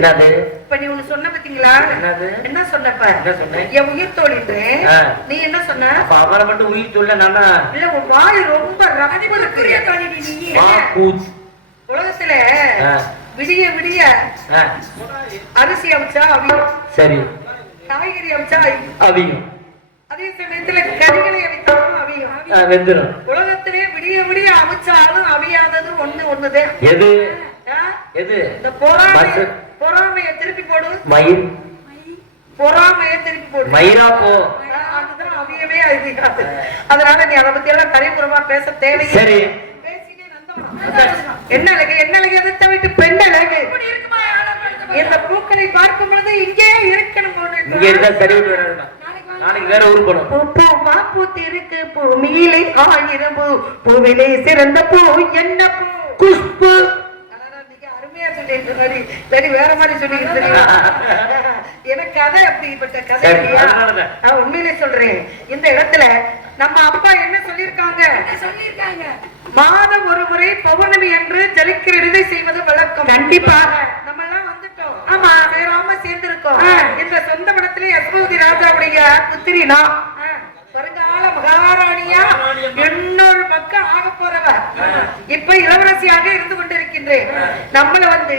என்னது? இப்ப நீ ஒண்ணு சொன்ன பாத்தீங்களா? என்னது? என்ன சொன்னப்ப? என்ன சொன்னேன்? என் உயிர் தோழின்றேன் ஆ. நீ என்ன சொன்ன? அவரை மட்டும் உயிர் சொல்ல நானா? இல்ல உன் வாய் ரொம்ப ரகமா இருக்கு. உலகத்துல. விடிய விடிய அரிசி அவிச்சா அவியும். சரி. காய்கறி அவிச்சா அவியும். அதே சமயத்துல கறிகளை அவித்தாலும் அவியும். வெந்துடும் உலகத்திலே விடிய விடிய அவிச்சாலும் அவியாதது ஒண்ணு ஒண்ணுதான் எது? எது? இந்த பொறாமை மசு. பொறாமைய திருப்பி போடு. பொறாமைய திருப்பி போடு. மயிரா போ. அவியவே அவியாது. அதனால நீ அதை பத்தி எல்லாம் கரைபுறமா பேச தேவையில்லை. சரி. பேசினே நந்தவனம். என்ன அழகு? என்ன அழகு? எதை விட்டு பெண் அழகு? இந்த பூக்களை பார்க்கும் பொழுது இங்கே இருக்கணும் போல இருக்கு. இங்க இருந்தா சரி விட்டு வராதுடா. நாளைக்கு வேற ஊருக்கு போகணும். பூ பூவா பூத்திருக்கு பூமியிலே ஆயிரம் பூ. பூவிலே சிறந்த பூ. என்ன பூ? குஷ்பு. சரி வேற மாதிரி சொல்லிட்டு தெரியுமா? எனக்கு கதை அப்படிப்பட்ட கதை. நான் உண்மையிலே சொல்றேன். இந்த இடத்துல நம்ம அப்பா என்ன சொல்லியிருக்காங்க? சொல்லியிருக்காங்க? மாதம் ஒரு முறை பௌர்ணமி என்று ஜலிக்கிற இறுதி செய்வது வழக்கம். கண்டிப்பாக நம்ம எல்லாம் வந்துட்டோம். ஆமா. சேராம சேர்ந்திருக்கோம். இந்த சொந்த மனத்திலே யசோதி ராஜாவுடைய புத்திரி நான். வருங்கால மகாராணியா? இன்னொரு பக்கம் ஆக போறவ இப்ப இளவரசியாக இருந்து கொண்டிருக்கின்றேன். நம்மள வந்து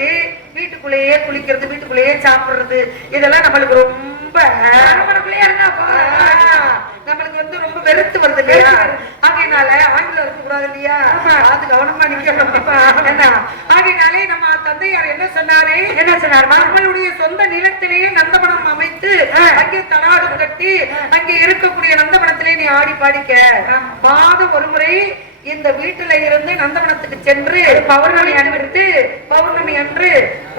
வீட்டுக்குள்ளேயே குளிக்கிறது வீட்டுக்குள்ளேயே சாப்பிடுறது இதெல்லாம் நம்மளுக்கு ரொம்ப நம்மளுக்கு வந்து ரொம்ப வெறுத்து வருது இல்லையா? ஆகையினால ஆங்கிலம் இருக்க கூடாது இல்லையா அது கவனமா நிக்கணும். என்ன நம்ம தந்தையார் என்ன சொன்னாரு? என்ன சொன்னார் நம்மளுடைய சொந்த நிலத்திலேயே நந்தவனம் அமைத்து அங்கே தடாகம் கட்டி அங்கே இருக்கக்கூடிய நந்தவனத்திலே நீ ஆடி பாடிக்க. மாதம் ஒரு முறை இந்த வீட்டுல இருந்து நந்தவனத்துக்கு சென்று பௌர்ணமி அணிவித்து பௌர்ணமி அன்று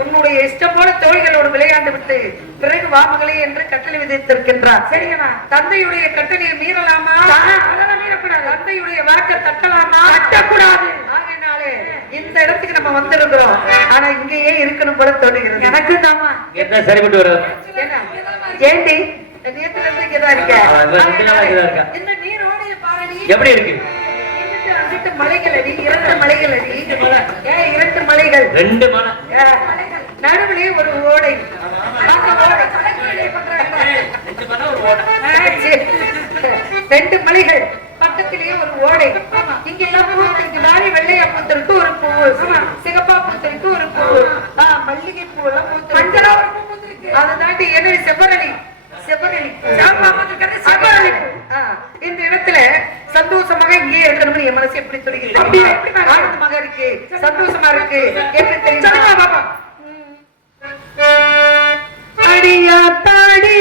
உன்னுடைய இஷ்டம் போல தோழிகளோடு விளையாண்டு விட்டு பிறகு வாமகளே என்று கட்டளை விதித்திருக்கின்றார். சரிங்களா தந்தையுடைய கட்டளையை மீறலாமா? அதெல்லாம் மீறக்கூடாது. தந்தையுடைய வாக்க தட்டலாமா? தட்டக்கூடாது. ஆகையினாலே இந்த இடத்துக்கு நம்ம வந்திருக்கிறோம். ஆனா இங்கேயே இருக்கணும் போல தோணுகிறது எனக்கு தாமா என்ன சரிப்பட்டு வராது என்ன? ஏண்டி? நேத்துல இருந்து இங்கதான் இருக்க. இந்த நீரோடைய பாரணி எப்படி இருக்கு? அங்கிட்டு மலைகள் அடி இரண்டு மலைகள் அடி. ஏன் இரண்டு மலைகள். ரெண்டு மலை. ஏ, நடுவிலே ஒரு ஓடை. ரெண்டு மலைகள். பக்கத்திலேயே ஒரு ஓடை. இங்க எல்லாம் பூத்திருக்கு தாரி வெள்ளையா பூத்திருக்கு ஒரு பூ. சிகப்பா பூத்திருக்கு ஒரு பூ. ஆ, மல்லிகை பூ எல்லாம் பூத்திருக்கு. அதை தாண்டி என்ன செவ்வரளி. இந்த இடத்துல சந்தோஷமாக இங்கே இருக்கணும்னு என் மனசு எப்படி சொல்லிக்கிறது ஆனந்தமாக இருக்கு. சந்தோஷமா இருக்கு. எப்படி தெரியும்? அடியா தாடி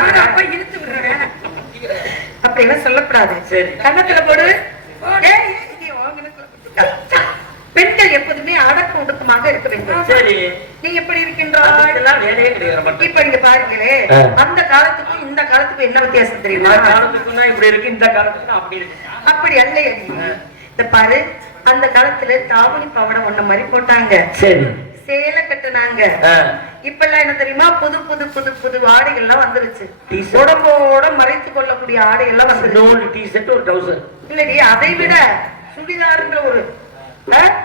நானும் அப்ப இழுத்து. அப்படி எல்லாம் சொல்லக்கூடாது. சரி. கன்னத்துல போடு. பெண்கள் எப்போதுமே அடக்க ஒடுக்கமாக இருக்க வேண்டும். சரி. நீ எப்படி இருக்கின்றாய் இப்ப நீங்க பாருங்களே. அந்த காலத்துக்கும் இந்த காலத்துக்கும் என்ன வித்தியாசம் தெரியுமா? இந்த காலத்துக்குன்னா இப்படி இருக்கு இந்த காலத்துக்கு அப்படி இருக்கு. அப்படி அல்ல. இந்த பாரு அந்த காலத்துல தாவணி பவடம் ஒண்ணு மாதிரி போட்டாங்க. சரி. சேலை கட்டுனாங்க. இப்ப எல்லாம் என்ன தெரியுமா? புது புது புது புது ஆடைகள்லாம் வந்துருச்சு. உடம்போட மறைத்து கொள்ளக்கூடிய ஆடைகள்லாம் வந்துருச்சு. டி ஷர்ட் ஒரு இல்லடி அதை விட சுடிதார்ன்ற ஒரு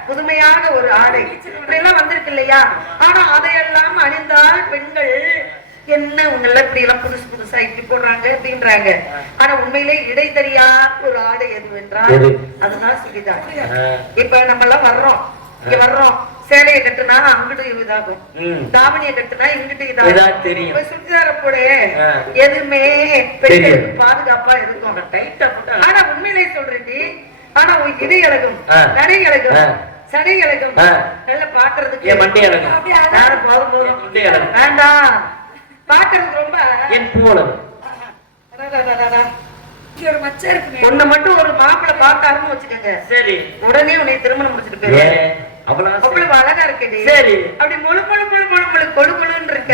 புதுமையான ஒரு ஆடை. இப்படி எல்லாம் வந்திருக்கு இல்லையா? ஆனா அதையெல்லாம் அணிந்தால் பெண்கள் என்ன உங்க எல்லாம் இப்படி எல்லாம் புதுசு புதுசா இப்படி போடுறாங்க அப்படின்றாங்க. ஆனா உண்மையிலே இடை தெரியா ஒரு ஆடை எது என்றால் எது? அதுதான் சுடிதார். இப்ப நம்ம எல்லாம் வர்றோம். இங்க வர்றோம். சேலையை கட்டுனா அங்கிட்டு இதாகும் ம். தாவணியை கட்டுனா இங்கிட்டு இதா இதாகும் தெரியும். சுடிதார போடு. எதுவுமே பெண்களுக்கு. பாதுகாப்பா இருக்கும் டைட்டா போட்டா ஆனா உண்மையிலே சொல்றேன்டி ஆனா உன் இடி இழகும். நடை இழகும். சடை இழகும். நல்லா பாக்குறதுக்கு மண்டை இழகும். அழகா போதும் போதும் மண்டை இழகும். வேண்டாம் பாக்குறதுக்கு ரொம்ப என் இருக்குமே உன்னை மட்டும் ஒரு மாப்பிள்ளை பார்த்தாருன்னு வச்சுக்கோங்க சரி உடனே உன்னை திருமணம் முடிச்சிட்டு போயிருவேன் அவ்வளவு அழகா இருக்கடி சரி. அப்படி முழு முழு முழு முழு முழு கொழு கொழுன்னு இருக்க.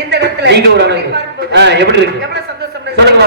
இந்த இடத்துல எப்படி இருக்கு? எவ்வளவு சந்தோஷம் சொல்லுங்க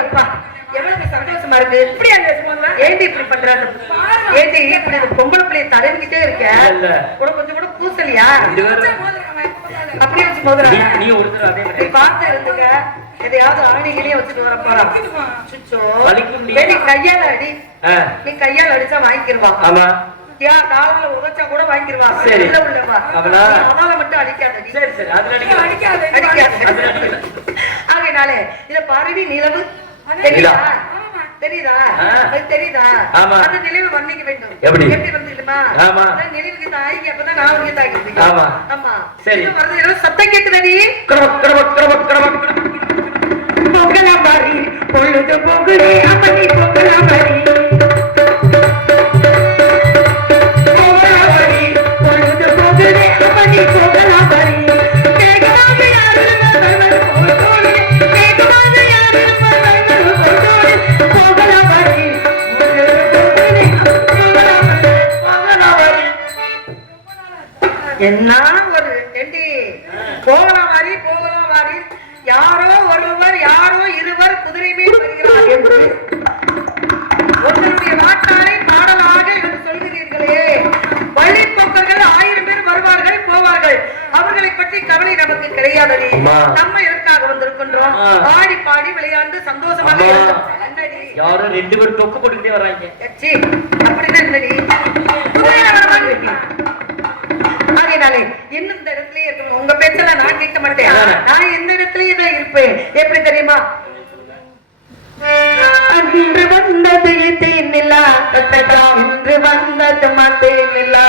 தப்பா எவ்வளவு சந்தோஷமா இருக்கு? எப்படி அந்த ஏண்டி இப்படி பண்றாரு ஏண்டி இப்படி பொம்பளை பிள்ளைய தடவிக்கிட்டே இருக்க? கூட கொஞ்சம் கூட பூசலியா? அப்படியே வச்சு மோதுறாங்க நீ பார்த்து இருந்துங்க எதையாவது ஆணிகளே வச்சுட்டு வர போறான் நீ. கையால அடி? நீ கையால அடிச்சா வாங்கிக்கிருவான் ஆமா. ஏன் காலால உழைச்சா கூட வாங்கிடுவான் உள்ளவா? மட்டும் அடிக்காத சரி சரி. அதுல அடிக்காத அடிக்காத. ஆகையினாலே இதுல பரவி நிலவு. தெரியுதா. தெரியுதா? தெரியுதா? ஆமா. அந்த நிலவு வர்ணிக்க வேண்டும். எப்படி? எப்படி வந்துடுமா ஆமா. நிலவுக்கு தாய்க்கு அப்பதான் நான் உனக்கு தாய்க்கு ஆமா. ஆமா. சரி. வருது. ஏதோ சத்தம் கேக்குதடி? பொழுது போகுதே. என்னடி? யாரோ ரெண்டு பேரும் தொக்கு போட்டுக்கிட்டே வர்றாங்க. ஆகையினாலே இன்னும் இந்த இடத்துலயே இருக்கணும். உங்க பேச்செல்லாம் நான் கேட்க மாட்டேன். நான் இந்த இடத்துலயே தான் இருப்பேன். எப்படி தெரியுமா? அன்று வந்தது தேனிலா இன்று வந்தது மத்தேனிலா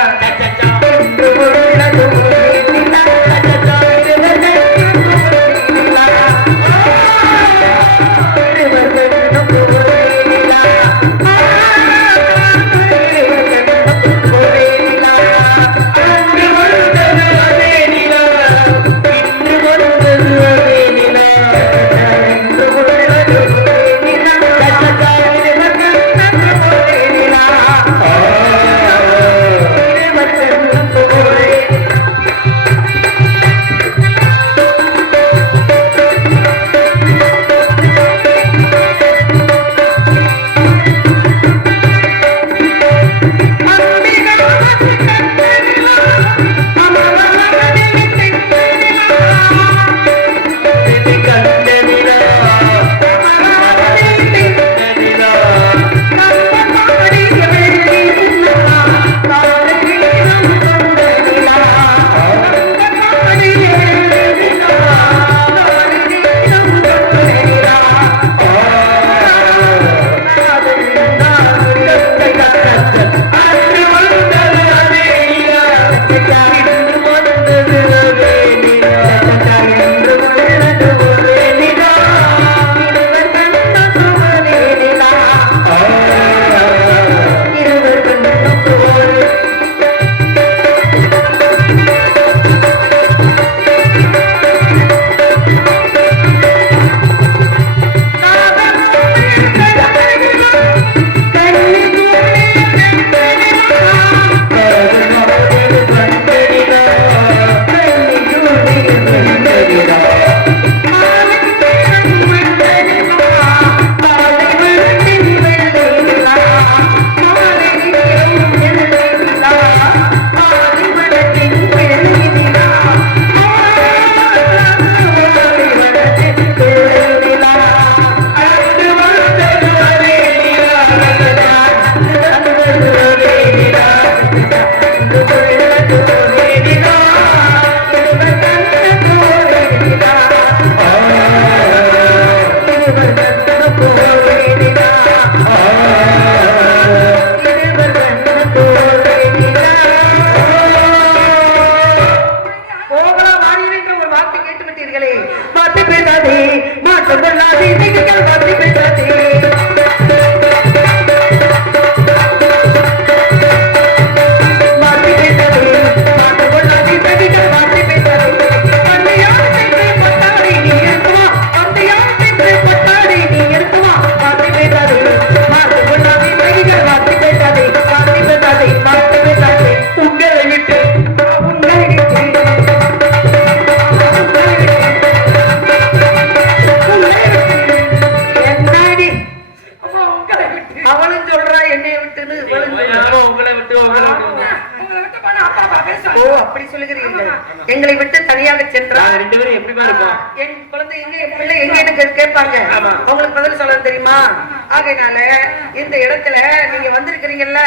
இந்த இடத்துல நீங்க வந்திருக்கிறீங்கல்ல?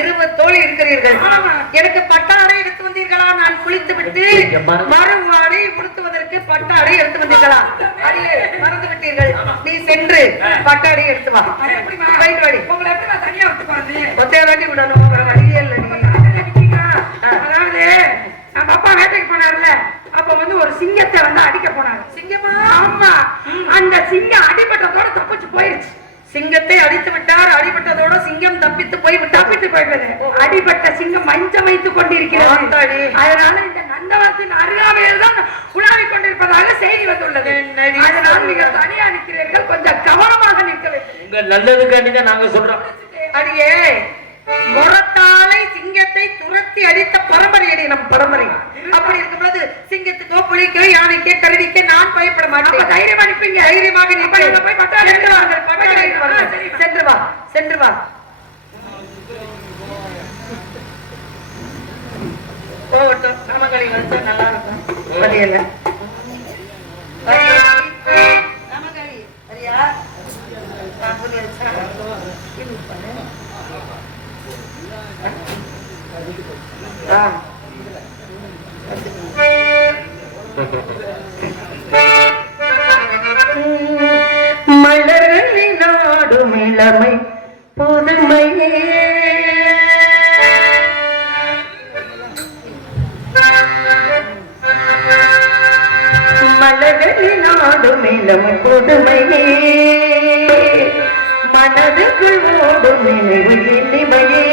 இருபது தோழி இருக்கிறீர்கள். எனக்கு பட்டாடை எடுத்து வந்தீர்களா? நான் குளித்து விட்டு மறுவாடை உடுத்துவதற்கு பட்டாடை எடுத்து வந்தீர்களா? அடியே மறந்து விட்டீர்கள். நீ சென்று பட்டாடை எடுத்து வா. ரைட் வாடி உங்களை எப்படி நான் தனியா விட்டு போறது? ஒத்தையா தாண்டி விடணும்? வழியே இல்லை நீ. அதாவது நம்ம அப்பா வேட்டைக்கு போனார்ல. அப்ப வந்து ஒரு சிங்கத்தை வந்து அடிக்க போனாரு. சிங்கமா? ஆமா. அந்த சிங்கம் அடிபட்டதோட தப்பிச்சு போயிருச்சு. சிங்கத்தை அடித்து விட்டார். அடிபட்டதோட சிங்கம் தப்பித்து போய் தப்பித்து போயிட்டது அடிபட்ட சிங்கம் மஞ்சம் வைத்துக் கொண்டிருக்கிறது. அதனால இந்த நந்தவனத்தின் அருகாமையில் தான் உலாவிக் கொண்டிருப்பதாக செய்தி வந்துள்ளது. அதனால் நீங்க தனியா நிற்கிறீர்கள். கொஞ்சம் கவனமாக நிற்க வேண்டும். உங்க நல்லதுக்காண்டி தான் நாங்க சொல்றோம். அடியே முரத்தாலை சிங்கத்தை துரத்தி அடித்த பரம்பரை அடி நம் பரம்பரை. அப்படி இருக்கும்போது சிங்கத்துக்கோ புலிக்கோ யானைக்கோ கரடிக்கோ நான் பயப்பட மாட்டேன். தைரியமா நிற்பீங்க தைரியமாக சென்று வா சென்று வா போகட்டும். நாமக்கலை வச்சா நல்லா இருக்கும். வழியில நாமக்கலி சரியா? புள்ளி வச்சா. இது நாடும் இளமை புதுமையே. மலர்களின் நாடும் இளமை புதுமையே. மனதுக்குள் ஓடும் நினைவு இனிமையே.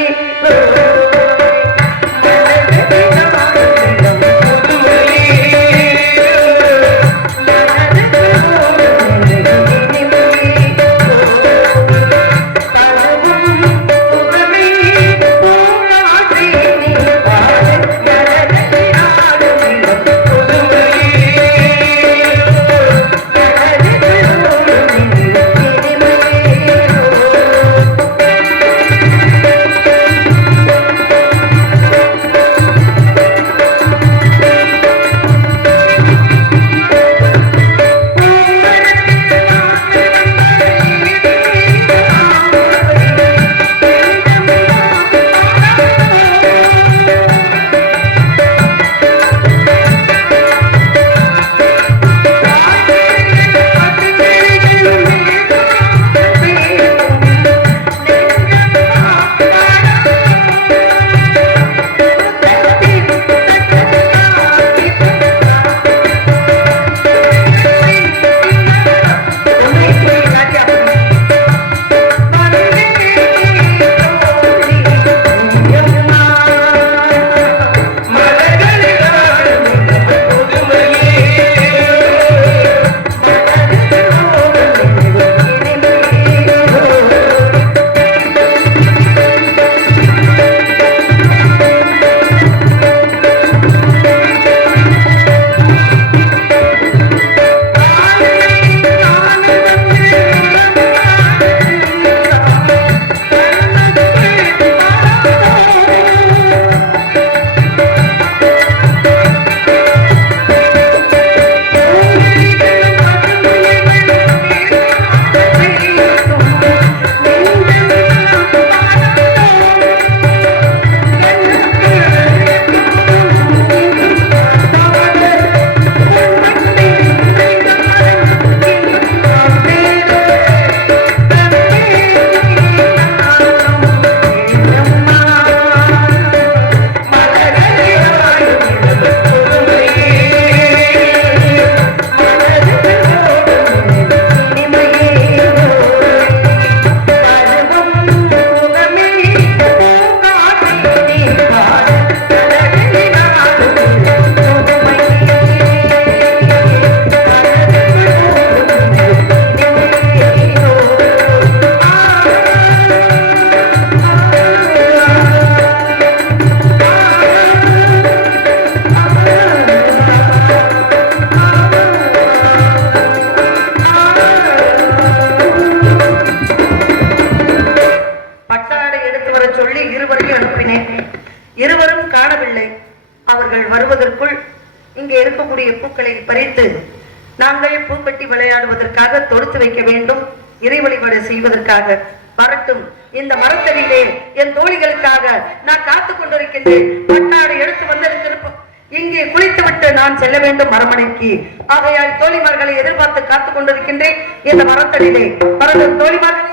செய்வதற்காக வரட்டும் இந்த மரத்தடியிலே என் தோழிகளுக்காக நான் காத்துக் கொண்டிருக்கின்றேன். பட்டாடு எடுத்து வந்திருக்கிறப்ப இங்கே குளித்துவிட்டு நான் செல்ல வேண்டும் மரமனைக்கு ஆகையால் தோழிமார்களை எதிர்பார்த்து காத்துக் கொண்டிருக்கின்றேன். இந்த மரத்தடியிலே. வரட்டும் தோழிமார்களை.